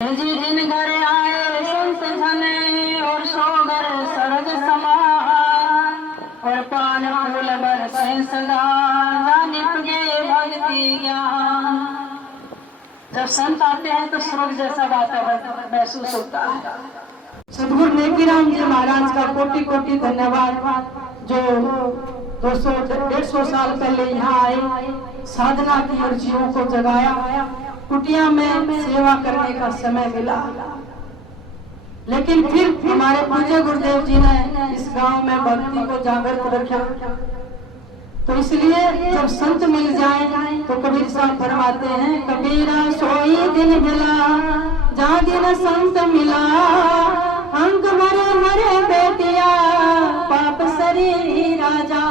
जी दिन घर आए संत धने और सोगर सरग समान और पान फूल बरसे सदा निप गए भक्ति ज्ञान। जब संत आते हैं तो स्वर्ग जैसा वातावरण महसूस होता है। सदगुरु नेकीराम जी महाराज का कोटि कोटि धन्यवाद, जो 200-150 साल पहले यहाँ आए, साधना की और जीवों को जगाया, कुटिया में सेवा करने का समय मिला। लेकिन फिर हमारे पूज्य गुरुदेव जी ने इस गांव में भक्ति को जागृत रखा। तो इसलिए जब संत मिल जाए तो कबीर साहब फरमाते हैं, कबीरा सोई दिन मिला जहाँ दिन संत मिला, अंक मरे मरे बेटिया पाप सरी राजा।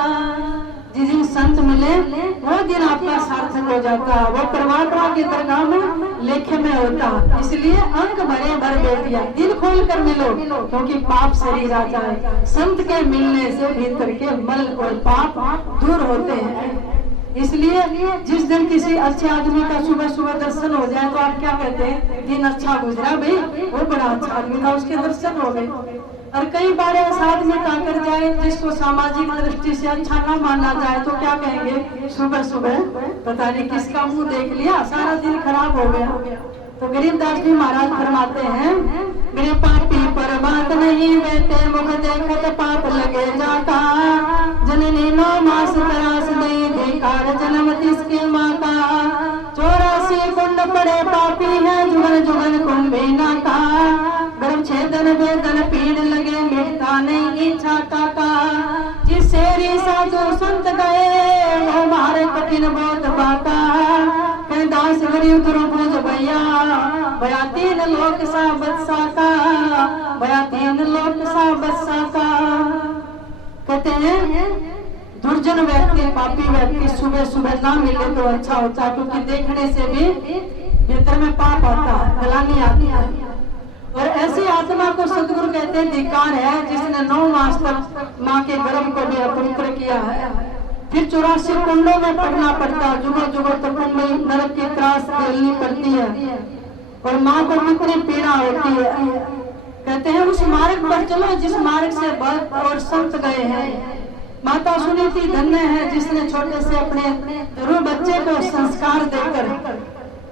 जिस दिन संत मिले वो दिन आपका सार्थक हो जाता है, वो परमात्मा की दरगाह में लेखे में होता। इसलिए अंक भरे भर बेटिया, दिल खोल कर मिलो, क्योंकि पाप सरी राजा है। संत के मिलने से भीतर के मल और पाप दूर होते हैं। इसलिए जिस दिन किसी अच्छे आदमी का सुबह सुबह दर्शन हो जाए तो आप क्या कहते हैं, दिन अच्छा गुजरा भाई, वो बड़ा अच्छा आदमी था, उसके दर्शन हो गए। और कई बार ऐसा आदमी ताकर जाए जिसको सामाजिक दृष्टि से अच्छा न माना जाए तो क्या कहेंगे, सुबह सुबह पता नहीं किसका मुंह देख लिया, सारा दिन खराब हो गया। तो गरीबदास जी महाराज फरमाते हैं, मेरे पापी पर बात नहीं बेटे, मुख देखत पाप लगे जाता, जननी 9 मास तरास नहीं बेकार जन्म तिसके माता, 84 कुंड पड़े पापी है जुगन जुगन कुंड भी नाता, गर्भ छेदन वेदन पीड़ लगे मिटता नहीं इच्छा काका, जिससे साधु संत गए वो मारे कठिन बहुत बाता, दास गरीब दुर्बुझ भैया भया 3 लोक सा बदसा का, भया 3 लोक सा बदसा का। कहते हैं दुर्जन व्यक्ति पापी व्यक्ति सुबह सुबह ना मिले तो अच्छा होता, क्योंकि देखने से भी भीतर में पाप आता है, गलानी आती है। और ऐसी आत्मा को सदगुरु कहते हैं धिक्कार है जिसने 9 मास तक माँ के गर्भ को भी अपवित्र किया है, फिर 84 कुंडों में पड़ना पड़ता, जुगों जुगों तक कुंड में नरक की त्रास झेलनी पड़ती है और माँ को कितनी पीड़ा होती है। कहते हैं उस मार्ग पर चलो जिस मार्ग से भक्त और संत गए हैं। माता सुनीति धन्य है जिसने छोटे से अपने ध्रुव बच्चे को संस्कार देकर,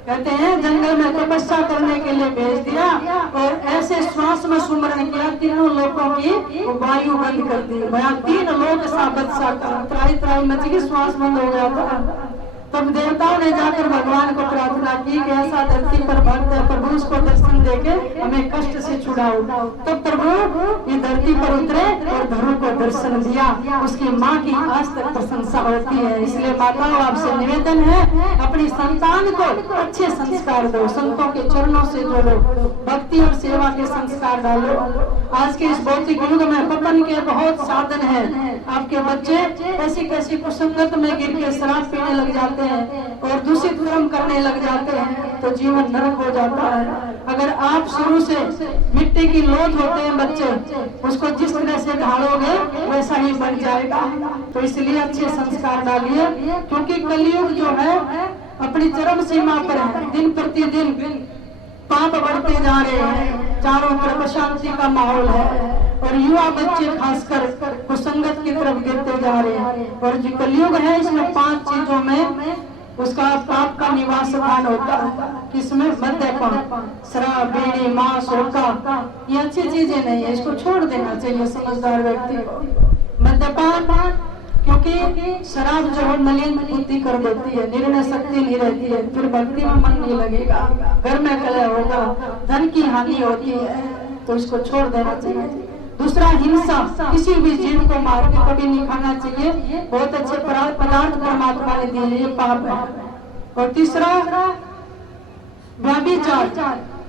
कहते हैं जंगल में तपस्या करने के लिए भेज दिया और ऐसे श्वास में सुमरण किया, 3 लोगों की वायु बंद कर दी, भया 3 लोग साबत सा त्राई त्राई मच गई, श्वास बंद हो गया था। तब देवताओं ने जाकर भगवान को प्रार्थना की कि ऐसा धरती पर भक्त है, प्रभु उसको दर्शन देके हमें कष्ट से छुड़ाओ। तब प्रभु ये धरती पर उतरे और ध्रुव को दर्शन दिया, उसकी माँ की आज तक प्रशंसा होती है। इसलिए माताओं आपसे निवेदन है, अपनी संतान को अच्छे संस्कार दो, संतों के चरणों से जोड़ो, भक्ति और सेवा के संस्कार डालो। आज के इस भौतिक युग में पतन के बहुत साधन है। आपके बच्चे ऐसी कैसी कुसंगत में गिर के शराब पीने लग जाते हैं और दूषित कर्म करने लग जाते हैं तो जीवन नरक हो जाता है। अगर आप शुरू से मिट्टी की लोथ होते हैं बच्चे, उसको जिस तरह से ढालोगे वैसा ही बन जाएगा। तो इसलिए अच्छे संस्कार डालिए, क्योंकि कलयुग जो है अपनी चरम सीमा पर है, दिन प्रतिदिन पाप बढ़ते जा रहे हैं, चारों तरफ अशांति का माहौल है और युवा बच्चे खासकर कुसंगत की तरफ गिरते जा रहे हैं। और जो कलयुग है इसमें 5 चीजों में उसका पाप का निवास स्थान होता है। किसमें? मद्यपान, शराब, बीड़ी, मांस, होका, ये अच्छी चीजें नहीं है, इसको छोड़ देना चाहिए समझदार व्यक्ति को। मद्यपान क्योंकि शराब जो है मलिन बुद्धि कर देती है, निर्णय शक्ति नहीं रहती है, फिर भक्ति में मन नहीं लगेगा, घर में कलह होगा, धन की हानि होती है, तो इसको छोड़ देना चाहिए। दूसरा हिंसा, किसी भी जीव को मार के कभी नहीं खाना चाहिए, बहुत अच्छे पदार्थ परमात्मा ने दिए, ये पाप है। और तीसरा व्यभिचार,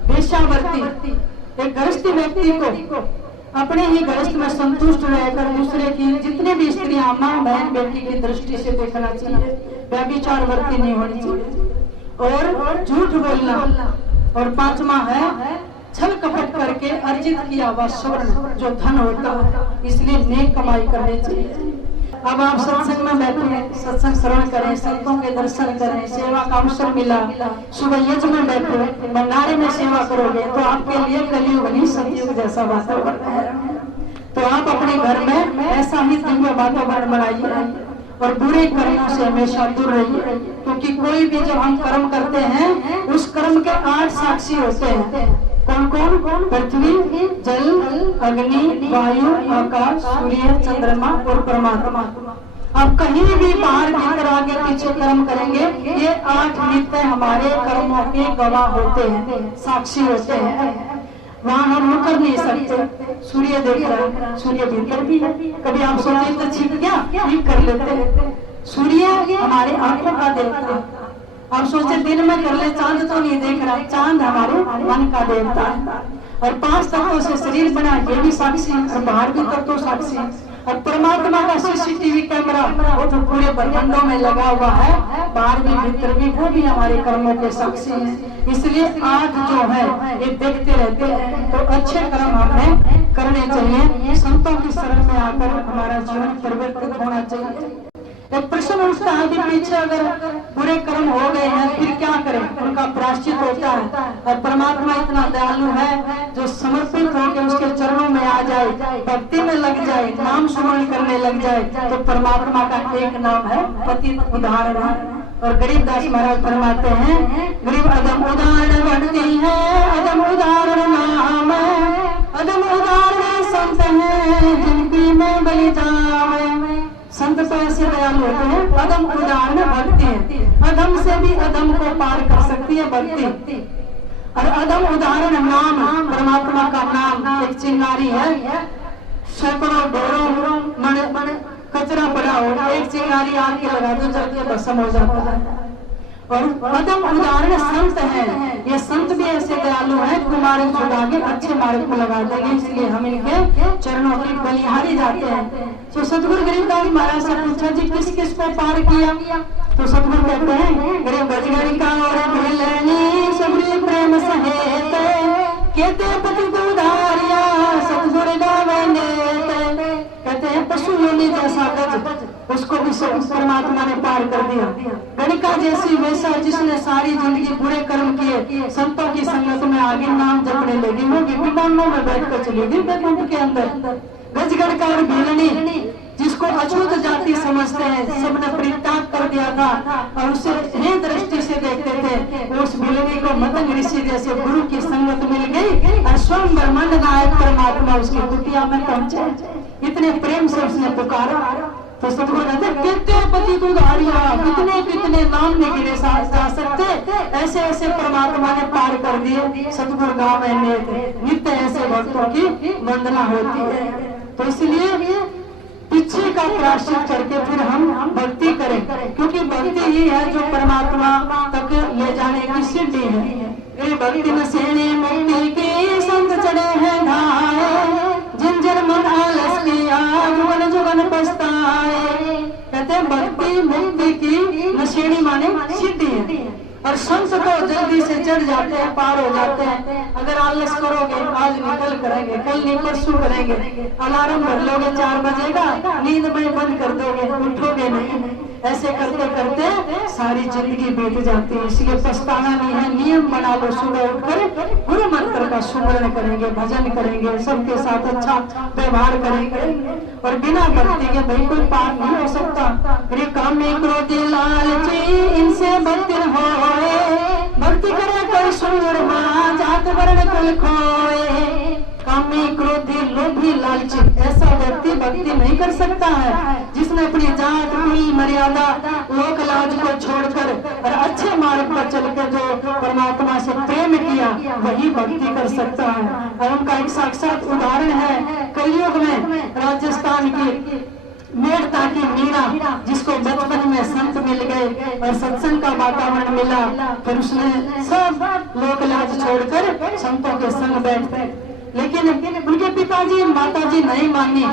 वेश्यावृत्ति, एक गृहस्थ व्यक्ति को अपने ही गृहस्थ में संतुष्ट रहकर दूसरे की जितने भी स्त्रियां मां बहन बेटी की दृष्टि से देखना चाहिए, व्यभिचार वृत्ति नहीं होनी चाहिए। और झूठ बोलना, और 5वां है छल कपट करके अर्जित किया हुआ स्वर्ण जो धन होता है, इसलिए नेक कमाई करनी चाहिए। अब आप सत्संग में बैठे, सत्संग श्रवण करें, संतों के दर्शन करें, सेवा का अवसर मिला, सुबह यज्ञ में बैठे, भंडारे में सेवा करोगे तो आपके लिए कलयुग नहीं सतयुग जैसा वातावरण है। तो आप अपने घर में ऐसा ही दिव्य वातावरण बनाइए और बुरे कर्मों से हमेशा दूर रहिए, क्योंकि कोई भी जब हम कर्म करते हैं उस कर्म के 8 साक्षी होते हैं। कौन कौन? पृथ्वी, जल, अग्नि, वायु, आकाश, सूर्य, चंद्रमा और परमात्मा। अब कहीं भी बाहर भीतर आगे पीछे कर्म करेंगे, ये 8 नित्य हमारे कर्मों के गवाह होते हैं, साक्षी होते हैं। वहाँ हम मुकर नहीं सकते। सूर्य देख रहा है, सूर्य भीतर भी है। कभी आप सोचे तो छिप गया, ठीक कर लेते हैं। सूर्य हमारे आंखों का देवता है। आप सोचे दिन में कर ले, चांद तो नहीं देख रहा, चांद हमारे मन का देवता है। और 5 तत्वों से शरीर बना, ये भी साक्षी, और बाहर भी तत्व साक्षी। और परमात्मा का CCTV कैमरा वो तो पूरे ब्रह्मांडों में लगा हुआ है, बाहर भी भीतर भी, वो भी हमारे कर्मों के साक्षी हैं। इसलिए आज जो है ये देखते रहते हैं, तो अच्छे कर्म हमें करने चाहिए। संतों की शरण में आकर हमारा जीवन परिवर्तित होना चाहिए। एक प्रश्न उठता है कि पीछे अगर बुरे कर्म हो गए हैं फिर क्या करें? उनका प्रायश्चित होता है। और परमात्मा इतना दयालु है, जो समर्पित होकर उसके चरणों में आ जाए, भक्ति में लग जाए, नाम सुमरण करने लग जाए, तो परमात्मा का एक नाम है पतित उदाहरण। और गरीबदास महाराज फरमाते हैं, गरीब अदम उदाहरण बढ़ती है, अदम उदाहरण नाम है, अदम उदाहरण संत है जिनकी मैं बलि जावे। संत तो ऐसे दयालु होते हैं, अदम उदाहरण भक्ति है। अदम से भी अदम को पार कर सकती है भक्ति। और अदम उदाहरण नाम, परमात्मा का नाम एक चिंगारी है। सैकड़ों ढेरों मन कचरा पड़ा हो, एक चिंगारी आग के लगा दो, जल के भस्म हो जाता है। और अदम उदाहरण संत है। ये संत भी ऐसे दयालु हैं, कुमार्ग छुड़ा के अच्छे मार्ग को लगा देंगे, इसलिए हम इनके चरणों की बलिहारी जाते हैं। तो सतगुरु गरीबदास महाराज से पूछा, जी किस किस को पार किया? तो सतगुरु कहते हैं, गरीब बजगरी का और भेलनी सबरी प्रेम सहेत, कहते पति को उधारिया सतगुरु गावे नेत। कहते हैं पशु योनि जैसा गज, उसको भी परमात्मा ने पार कर दिया। गणिका जैसी वैसा जिसने सारी जिंदगी बुरे कर्म किए, संतों की संगत में आगे नाम जपने लगी, वो विमानों में बैठकर चली गई वैकुंठ के अंदर। गजगढ़ का और भीलनी जिसको अछूत जाति समझते हैं, सबने परित्याग कर दिया था और उसे हे दृष्टि से देखते थे। उस भीलनी को मतंग ऋषि जैसे गुरु की संगत मिल गई और स्वयं ब्रह्मांड नायक परमात्मा उसकी कुटिया में पहुंचे। इतने प्रेम से उसने पुकारा। तो सतगुरु कहते पति को उधारिया, कितने कितने नाम नहीं गिने जा सकते, ऐसे ऐसे परमात्मा ने पार कर दिए। सतगुरु गावे नेत, नित्य ऐसे भक्तों की वंदना होती है। तो इसलिए पीछे का प्रायश्चित करके फिर हम भक्ति करें, क्योंकि भक्ति ही है जो परमात्मा तक ले जाने की सिद्धि है। ये भक्ति में सेने मुक्ति के संत चढ़े हैं ढाए, जिन मन आलस किया जुगन जुगन पछताए। कहते हैं भक्ति मुक्ति की नशेड़ी माने सिद्धि है। और संत को जल्दी से चढ़ जाते हैं, पार हो जाते हैं। अगर आलस करोगे, आज निकल करेंगे, कल नहीं परसों करेंगे, अलार्म भर लोगे 4 बजेगा, नींद में बंद कर दोगे, उठोगे नहीं। ऐसे करते करते सारी जिंदगी बीत जाती है। इसलिए पछताना नहीं है, नियम बना लो, सुबह उठकर गुरु मंत्र का सुमरण करेंगे, भजन करेंगे, सबके साथ अच्छा व्यवहार करेंगे। और बिना भक्ति के भाई कोई पार नहीं हो सकता। काम में क्रोधी लालची इनसे भक्ति हो, भक्ति करे कोई सूरमा जात वर्ण कुल खोए। कामी क्रोधी लोभी लालची ऐसा व्यक्ति भक्ति नहीं कर सकता है, जिसने अपनी जात कुल मर्यादा लोक लाज को छोड़कर और अच्छे मार्ग पर चलकर जो परमात्मा से प्रेम किया, वही भक्ति कर सकता है। और उनका एक साक्षात उदाहरण है कलयुग में राजस्थान की मेड़ता की मीरा, जिसको बचपन में संत मिल गए और सत्संग का वातावरण मिला, फिर उसने सब लोक लाज छोड़कर संतों के संग बैठ गए। लेकिन उनके पिताजी माताजी नहीं मानी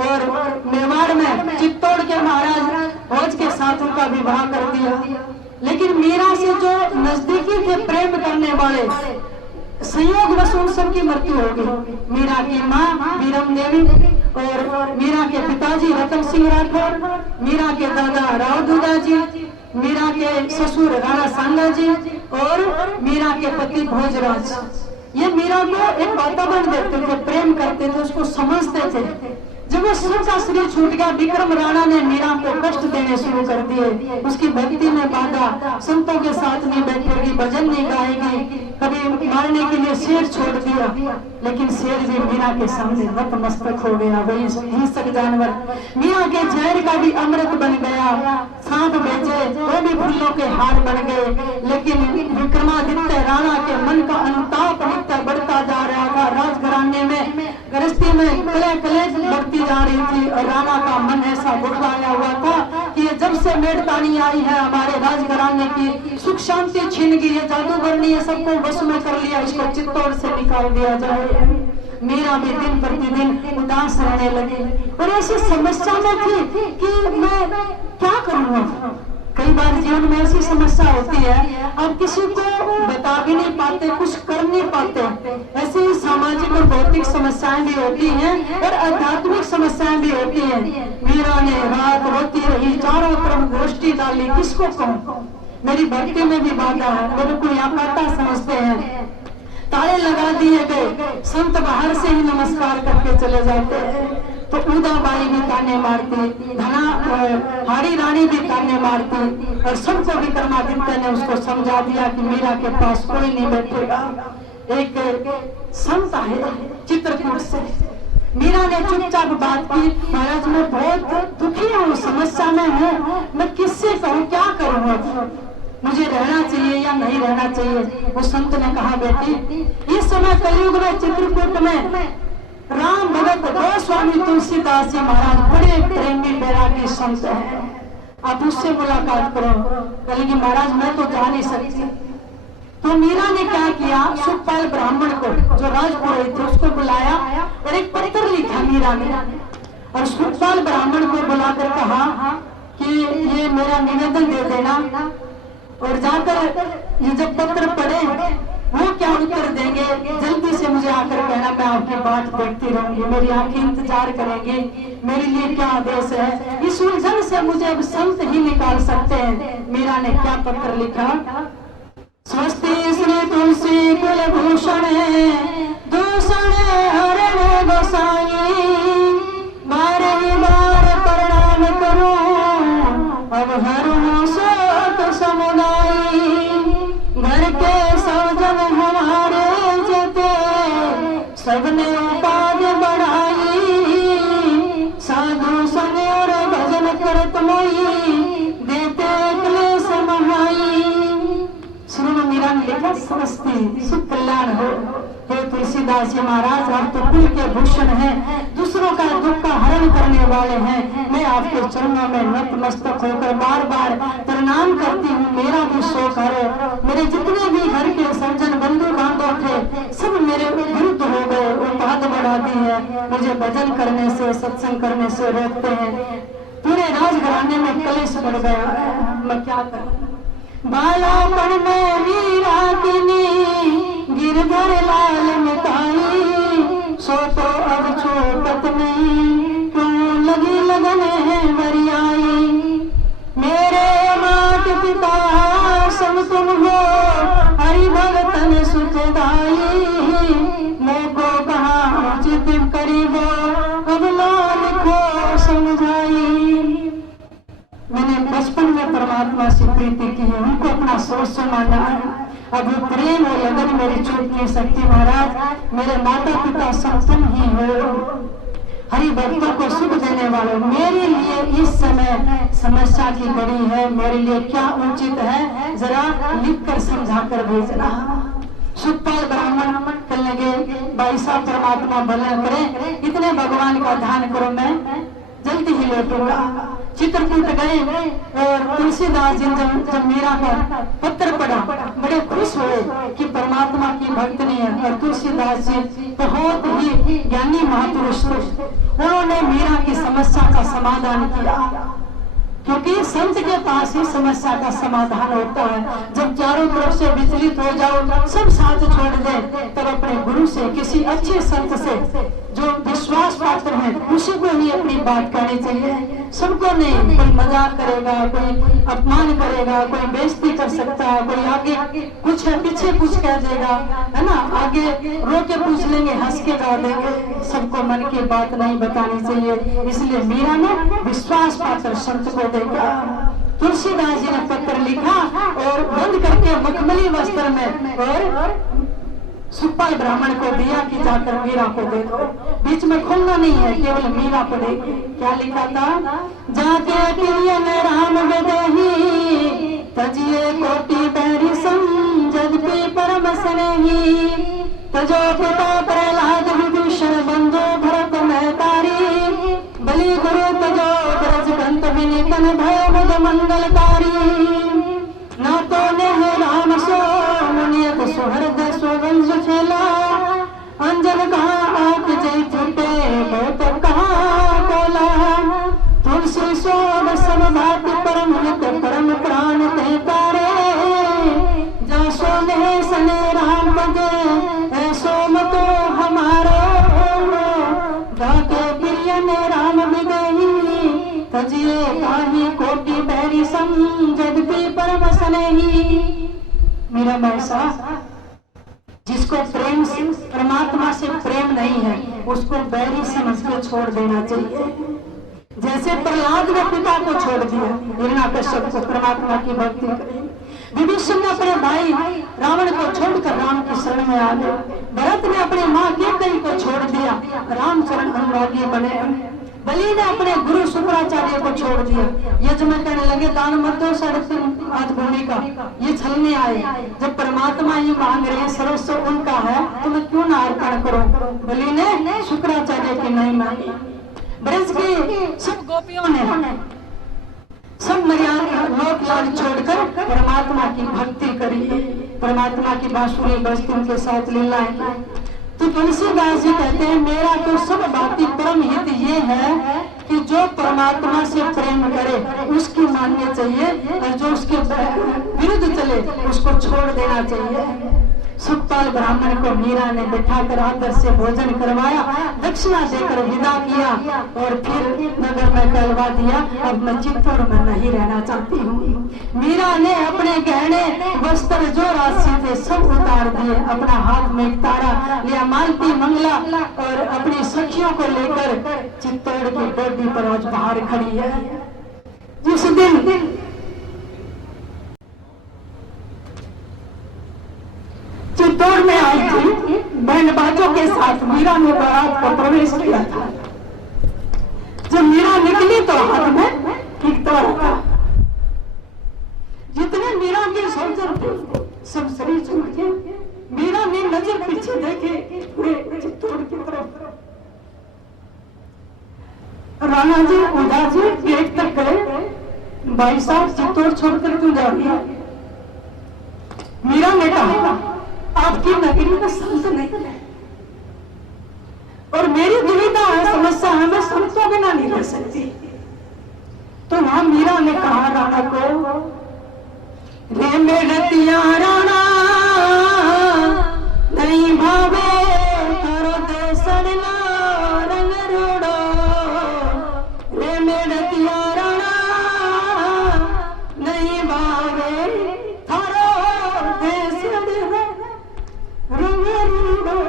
और मेवाड़ में चित्तौड़ के महाराज भोज के साथ उनका विवाह कर दिया। लेकिन मीरा से जो नजदीकी थे प्रेम करने वाले, संयोग वश उन सबकी मृत्यु हो गई। मीरा की माँ वीरम देवी और मीरा के पिताजी रतन सिंह राठौर, मीरा के दादा राव दूधा जी, मीरा के ससुर राणा सांगा जी और मीरा के पति भोजराज। ये मीरा को एक वातावरण देते थे, प्रेम करते थे, उसको समझते थे। जब वो शिव का शरीर छूट गया, विक्रम राणा ने मीरा को कष्ट देने शुरू कर दिए, उसकी भक्ति में बाधा, संतों के साथ नहीं बैठेगी, भजन नहीं गाएगी, कभी मारने के लिए शेर छोड़ दिया, लेकिन शेर भी मीरा के सामने नतमस्तक हो गया। वही हिंसक जानवर मीरा के जहर का भी अमृत बन गया। सांप बेचे वो भी फूलों के हार बन गए, लेकिन विक्रमादित्य राणा के मन का अनुताप नित्य बढ़ता जा रहा था। राजघराने में गृहस्थी में कले कलेश बढ़ती जा रही थी और राणा का मन ऐसा बुढ़ाया हुआ था कि ये जब से मेड़तानी आई है हमारे राजघराने की सुख शांति छीन गई है, जादूगरनी है, सबको बस में कर लिया, इसको चित्तौड़ से निकाल दिया जाए। मीरा भी दिन प्रतिदिन उदास रहने लगी और ऐसी समस्या में थी कि मैं क्या करूँगा। कई बार जीवन में ऐसी समस्या होती है, आप किसी को बता भी नहीं पाते, कुछ कर नहीं पाते। ऐसे ही सामाजिक और भौतिक समस्याएं भी होती हैं और आध्यात्मिक समस्याएं भी होती हैं। मीरा ने रात रोती रही, चारों तरफ गोष्ठी डाली, किसको कहूँ, मेरी भक्ति में भी बाधा है, मेरे को यहाँ पाता समझते हैं, ताले लगा दिए गए, संत बाहर से ही नमस्कार करके चले जाते हैं। तो उदाबाई भी ताने मारती, हारी रानी भी ताने मारती और सबको विक्रमादित्य ने उसको समझा दिया कि मीरा के पास कोई नहीं बैठेगा। एक संत है चित्रकूट से, मीरा ने चुपचाप बात की, महाराज मैं बहुत दुखी हूँ, समस्या में हूँ, मैं किससे कहूँ, क्या करूँ, मुझे रहना चाहिए या नहीं रहना चाहिए। वो संत ने कहा बेटी इस समय कलयुग में चित्रकूट में राम भगत गोस्वामी तुलसीदास जी महाराज बड़े प्रेमी बैरागी संत हैं, आप उससे मुलाकात करो। कहेगी महाराज मैं तो जा नहीं सकती। तो मीरा ने क्या किया, सुखपाल ब्राह्मण को जो राजपुरोहित थे उसको बुलाया और एक पत्र लिखा मीरा ने और सुखपाल ब्राह्मण को बुलाकर कहा कि ये मेरा निवेदन दे देना और जाकर ये जब पत्र पढ़े वो क्या उत्तर देंगे जल्दी से मुझे आकर कहना, मैं आपकी बात देखती रहूंगी, मेरी आंखें इंतजार करेंगी, मेरे लिए क्या आदेश है। इस उलझन से मुझे अब संत ही निकाल सकते हैं। मीरा ने क्या पत्र लिखा, स्वस्ति श्री तुलसी कुलभूषण दूषण हरण गोसाई, बार ही बार प्रणाम करूं अब हरूं शोक समुदायी, घर के सौजन हमारे जते सबने उपाधि बढ़ाई, साधु संग और भजन करत मोई देते क्लेश महाई। सुनो मीरा ने लिखा, समस्ती सुख कल्याण हो, हे तुलसीदास जी महाराज आप तो कुल के भूषण हैं, दूसरों का दुख का हरण करने वाले हैं। मैं आपके चरणों में नतमस्तक होकर बार बार प्रणाम करती हूँ, मेरा भी शोक हरो। मेरे जितने भी घर के सज्जन बंधु बांधव थे सब मेरे विरुद्ध हो गए, उपाध बढ़ा दी है, मुझे भजन करने से सत्संग करने से रोकते हैं, पूरे राजघराने में कलेश बढ़ गया, मैं क्या करूँ। बालापन में मीरा किनी गिरधर लाल मिटाई, सो तो अब छोटत में क्यों लगी लगन है वरियाई, मेरे मात पिता सब तुम हो हरि भगतन सुखदाई, मोको कहा उचित करीबो अब मान को समझाई। मैंने बचपन में परमात्मा से प्रीति की है, उनको अपना सर्वस्व माना है, अब प्रेम और लगन मेरी छूट नहीं सकती। महाराज मेरे माता पिता सब तुम ही हो, हरि भक्तों को सुख देने वाले, मेरे लिए इस समय समस्या की घड़ी है, मेरे लिए क्या उचित है जरा लिख कर समझा कर भेजना। सुखपाल ब्राह्मण कहने लगे भाई साहब परमात्मा भला करे, इतने भगवान का ध्यान करो, मैं जल्दी ही लौटूंगा। चित्रकूट गए और तुलसीदास जी जब मीरा का पत्र पढ़ा बड़े खुश हुए कि परमात्मा की भक्तनी है। और तुलसीदास जी बहुत ही ज्ञानी महापुरुष थे, उन्होंने मीरा की समस्या का समाधान किया, क्योंकि संत के पास ही समस्या का समाधान होता है। जब चारों तरफ से विचलित हो जाओ, सब साथ छोड़ दे, तब अपने गुरु से, किसी अच्छे संत से जो विश्वास पात्र है उसी को ही अपनी बात कहनी चाहिए, सबको नहीं। कोई मजाक करेगा, कोई अपमान करेगा, कोई बेइज्जती कर सकता है, कोई आगे कुछ है पीछे कुछ कह देगा, है ना, आगे रो के पूछ लेंगे, हंस के गा देंगे। सबको मन की बात नहीं बतानी चाहिए। इसलिए मीरा ने विश्वास पात्र संत को देखा। तुलसीदास जी ने पत्र लिखा और बंद करके मखमली वस्त्र में और सुखपाल ब्राह्मण को दिया कि जाकर मीरा को दे दो। बीच में खोलना नहीं है, केवल मीरा पढ़ेगी। क्या लिखा था? जाके पियन राम विदेही तजिए कोटि बैरी सम जगपी परम स्नेही तजो पिता प्रहलाद विभीषण बंधु भरत महतारी बलि गुरु तजो ब्रज गंत विनिपन भय बुध मंगलकारी ना तो नेह राम सो मुनियत सुहृद सुवंश खेला अंजन कहाँ आंख जय छूटे बहुत कहाँ कोला तुलसी सोम सब भात परम हित परम प्राण ते तारे जा सोने सने राम पगे ऐसो मतो हमारो जाके प्रियन राम विदेही तजिए काही कोटि बैरी सम जगपी परम स्नेही। मेरा मौसा, जिसको प्रेम से परमात्मा से प्रेम नहीं है उसको बैरी समझ के छोड़ देना चाहिए। जैसे प्रहलाद ने पिता को छोड़ दिया, हिरण्याकश्यप को परमात्मा की भक्ति करी। विभीषण ने अपने भाई रावण को छोड़कर राम की शरण में आ गए। भरत ने अपनी माँ कैकेयी को छोड़ दिया, रामचरण अनुरागी बने। बलि ने अपने गुरु शुक्राचार्य को छोड़ दिया। यजमान कहने लगे दान मत दो 3.5 हाथ भूमि का, ये छलने आए। जब परमात्मा ही मांग रहे हैं, सर्वस्व उनका है, तो मैं क्यों ना अर्पण करूं। बलि ने शुक्राचार्य की नहीं मांगी। ब्रज की सब गोपियों ने सब मर्यादा लोक लाज छोड़कर परमात्मा की भक्ति करी, परमात्मा की बांसुरी बजती उनके साथ लीलाएं की। तो तुलसीदास जी कहते हैं मेरा तो सब बाती परम हित ये है कि जो परमात्मा से प्रेम करे उसकी माननी चाहिए और जो उसके विरुद्ध चले उसको छोड़ देना चाहिए। सुखपाल ब्राह्मण को मीरा ने बिठाकर आदर से भोजन करवाया, दक्षिणा देकर विदा किया और फिर नगर में कहलवा दिया अब मैं चित्तौड़ में नहीं रहना चाहती हूँ। मीरा ने अपने गहने वस्त्र जो राशि थे सब उतार दिए, अपना हाथ में एक तारा लिया, मालती मंगला और अपनी सखियों को लेकर चित्तौड़ की डोडी पर आज बाहर खड़ी है। जिस दिन चित्तौड़ में आई थी, बैंड बाजों के साथ मीरा ने बारात को प्रवेश किया था। जब मीरा निकली तो हाथ में एक तारा था। जितने मीरा के सौंदर्य थे सब शरीर छूट गए। मीरा ने नजर पीछे देखे पूरे चित्तौड़ की तरफ। राणा जी उदा जी गेट तक गए, भाई साहब चित्तौड़ छोड़कर क्यों जा रही है? मीरा ने कहा आपकी नगरी में संत नहीं है और मेरी दुविधा है, समस्या है, मैं संतों बिना नहीं रह सकती। तो वहां मीरा ने कहा राणा को, रे मेरतिया राणा नहीं भावे करो दे सड़ना रंग रोड़ो, रे मेरतिया राणा नहीं भावे थारो दे सड़ना रंग रोड़ो।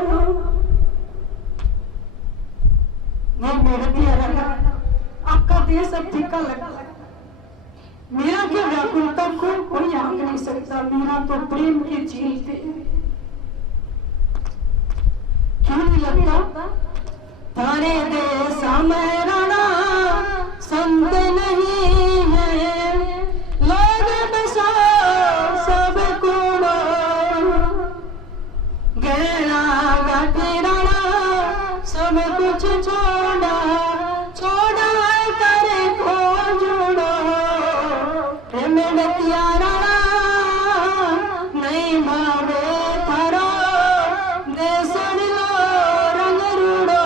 आपका देश अब फीका लगता है। मीरा की व्याकुलता को कोई आंक नहीं सकता। मीरा तो प्रेम की झील थी। क्यों नहीं लगता? तारे देश में राणा संत नहीं है, लोग बसा सब कूड़ो, गहरा गाठी राणा सब कुछ छोड़ा छोड़ा करे को जोड़ो, मेरतिया राणा नहीं भावे थारो देसड़ लो रंग रूड़ो।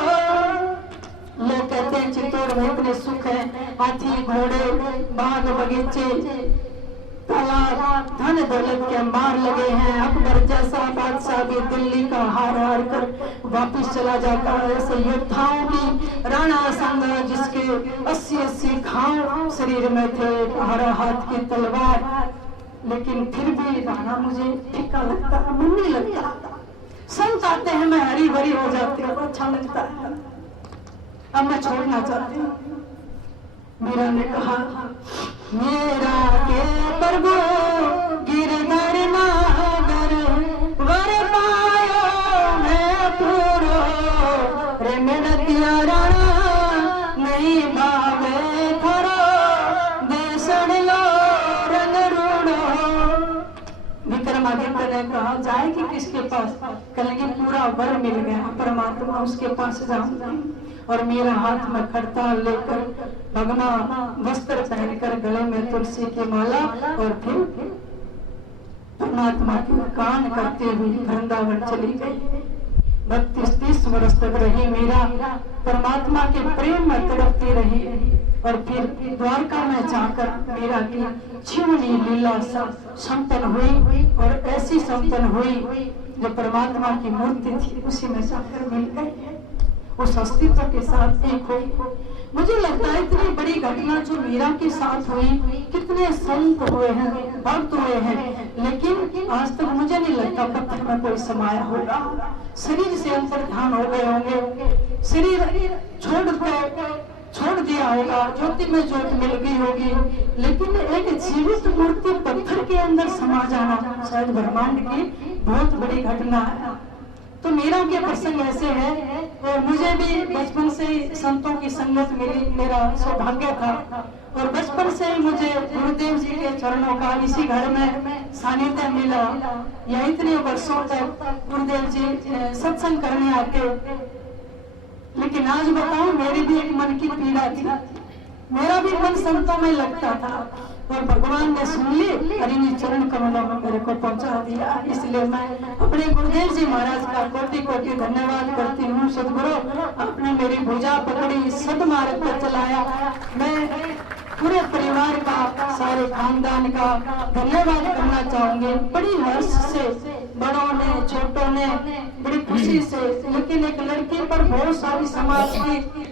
लोग कहते हैं चित्तौड़ में इतने सुख है, हाथी घोड़े बाग बगीचे, तालाब धन दौलत के अंबार लगे हैं। अकबर जैसा बादशाह भी दिल्ली का हार हार कर वापिस चला जाता है। ऐसे योद्धाओं की राणा संग जिसके 80-80 घाव शरीर में थे, हरा हाथ की तलवार, लेकिन फिर भी राणा मुझे फीका लगता है, मन नहीं लगता। संत आते हैं मैं हरी भरी हो जाती हूँ, अच्छा लगता है। अब मैं छोड़ना चाहती हूँ। मीरा ने कहा, मेरा के प्रभु गिरधर नागर वर पायो मैं पूरो रे मिनतिया राणा नहीं भावे थरो देशण लो रंग रूड़ो। विक्रमादित्य ने कहा, जाएगी किसके पास? कहेंगे पूरा वर मिल गया परमात्मा, उसके पास जाऊंगा। और मेरा हाथ में खड़ताल लेकर भगना वस्त्र पहनकर गले में तुलसी की माला और फिर परमात्मा के कान करते हुए वृंदावन चली गई। 32-30 वर्ष तक रही मीरा, परमात्मा के प्रेम में तड़पती रही। और फिर द्वारका में जाकर मीरा की जीवनी लीला संपन्न हुई, और ऐसी संपन्न हुई जो परमात्मा की मूर्ति थी उसी में जाकर मिल गई, उस अस्तित्व के साथ एक हुई। मुझे लगता है इतनी बड़ी घटना जो मीरा के साथ हुई, कितने संत हुए हैं, भक्त हुए हैं, लेकिन आज तक मुझे नहीं लगता पत्थर में कोई समाया होगा। शरीर से अंतर्ध्यान हो गए होंगे, शरीर छोड़ दिया होगा, ज्योति में ज्योति मिल गई होगी, लेकिन एक जीवित मूर्ति पत्थर के अंदर समा जाना शायद ब्रह्मांड की बहुत बड़ी घटना है। तो मीरा के प्रसंग ऐसे है, और मुझे भी बचपन से ही संतों की संगत मिली, मेरा सौभाग्य था। और बचपन से ही मुझे गुरुदेव जी के चरणों का इसी घर में सानिध्य मिला। या इतने वर्षों तक गुरुदेव जी सत्संग करने आते। लेकिन आज बताऊं, मेरी भी एक मन की पीड़ा थी, मेरा भी मन संतों में लगता था, और भगवान ने सुन ली और इन्हीं चरण कमलों में मेरे को पहुंचा दिया। इसलिए मैं अपने गुरुदेव जी महाराज का कोटि कोटि धन्यवाद करती हूँ। सदगुरु, आपने मेरी भुजा पकड़ी, सदमार्ग पर चलाया। मैं पूरे परिवार का, सारे खानदान का धन्यवाद करना चाहूंगी। बड़ी हर्ष से बड़ों ने छोटों ने बड़ी खुशी से, लेकिन एक लड़की पर बहुत सारी समाज की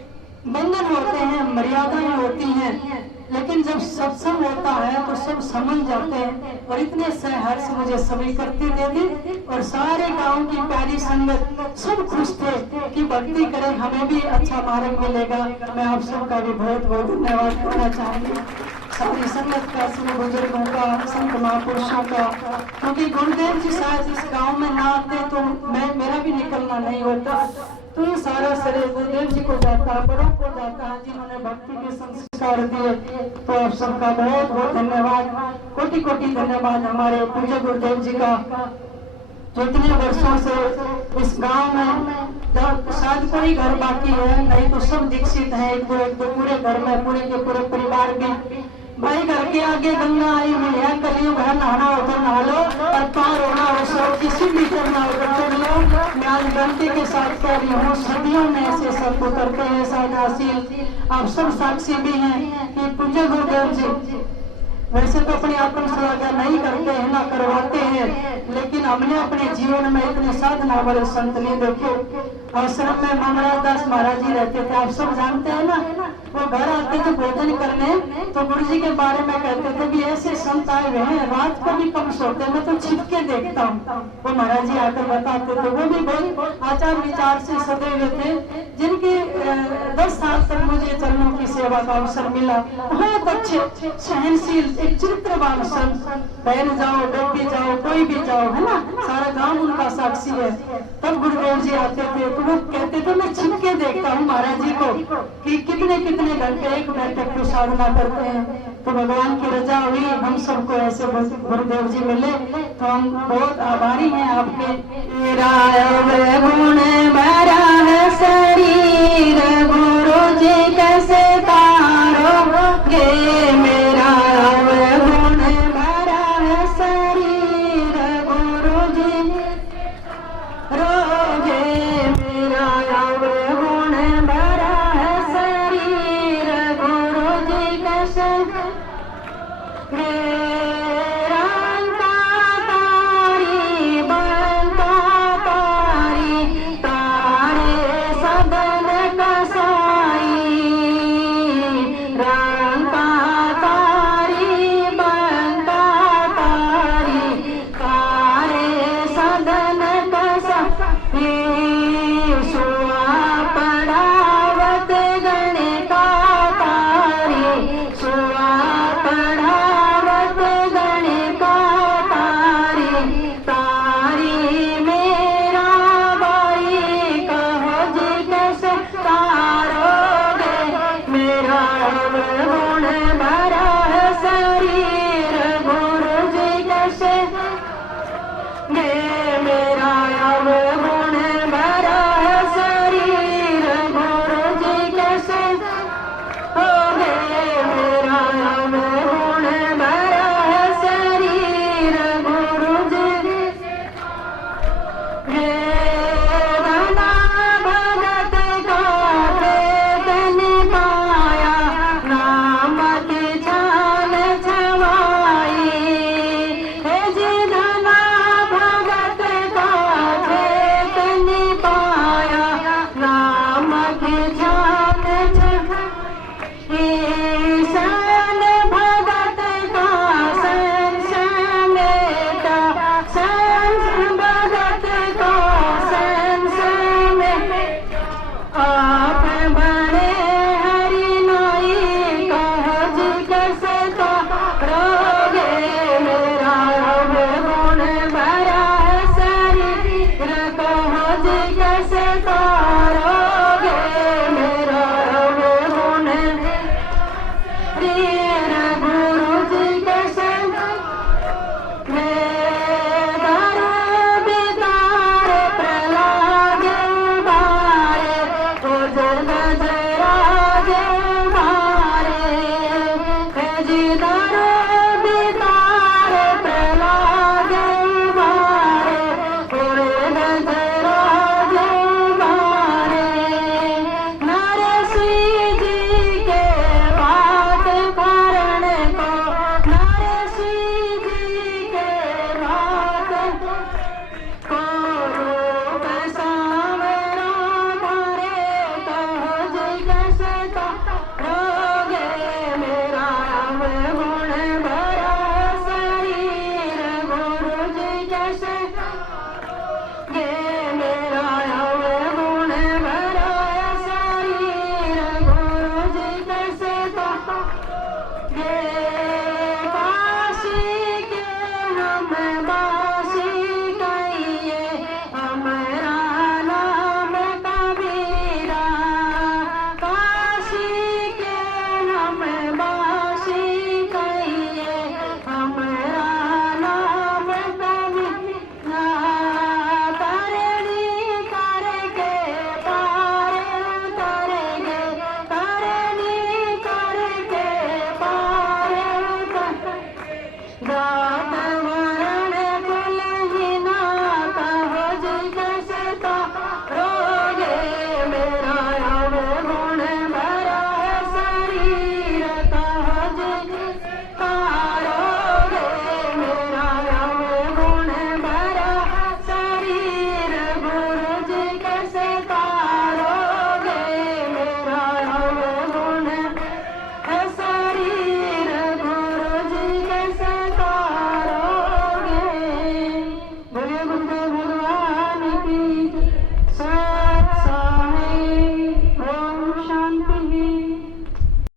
बंधन होते हैं, मर्यादाएं होती हैं, लेकिन जब सत्संग होता है तो सब समझ जाते हैं। और इतने सहर्ष मुझे स्वीकृति दे दी, और सारे गांव की प्यारी संगत सब खुश थे कि भक्ति करें, हमें भी अच्छा मार्ग मिलेगा। मैं आप सबका भी बहुत बहुत धन्यवाद करना चाहूंगी, सारी संगत का, सभी बुजुर्गों का, संत महापुरुषों का, क्योंकि गुरुदेव जी शायद इस गांव में ना आते तो मेरा भी निकलना नहीं होता। तो ये सारा श्रेय गुरुदेव जी को जाता है, बड़ों को जाता है जिन्होंने भक्ति के संस्कार दिए। तो आप सबका बहुत बहुत धन्यवाद, कोटि कोटि धन्यवाद हमारे पूज्य गुरुदेव जी का, जो इतने वर्षों से इस गांव में, शायद कोई घर बाकी है नहीं तो सब दीक्षित है, एक दो पूरे घर में, पूरे के पूरे परिवार भी। भाई घर के आगे गंगा आई हुई है, कलयुग है, नहाना हो तो नहा लो, और पार होना हो सो किसी भी करना हो तो कर लो। मैं आज गलती के साथ कह रही हूँ, सदियों में ऐसे सब करते हैं, सादाशील आप सब साक्षी भी हैं कि पूज्य गुरुदेव जी वैसे तो अपने आप को सलाह नहीं करते हैं, ना करवाते हैं, लेकिन हमने अपने जीवन में इतने साधना वाले संत नहीं देखे। आश्रम में महाराज दास महाराज जी रहते थे, आप सब जानते हैं ना। वो घर आते थे भोजन करने, तो गुरु जी के बारे में कहते थे कि ऐसे संत आए हुए हैं, रात को भी कम सोते, मैं तो छिप के देखता हूँ। वो महाराज जी आकर बताते थे, वो भी बहुत आचार विचार से सदे हुए थे, जिनके 10 साल तक मुझे चरणों की सेवा का अवसर मिला। बहुत अच्छे सहनशील, एक चरित्रवान संत, बहन जाओ, बेटी जाओ, कोई भी जाओ, है ना, सारा गांव उनका साक्षी है। तब गुरुदेव जी आते थे तो वो कहते थे, मैं छिप के देखता हूँ महाराज जी को कि कितने कितने घंटे एक बैठक की साधना करते हैं। तो भगवान की रजा हुई, हम सबको ऐसे गुरुदेव जी मिले, तो हम बहुत आभारी हैं आपके।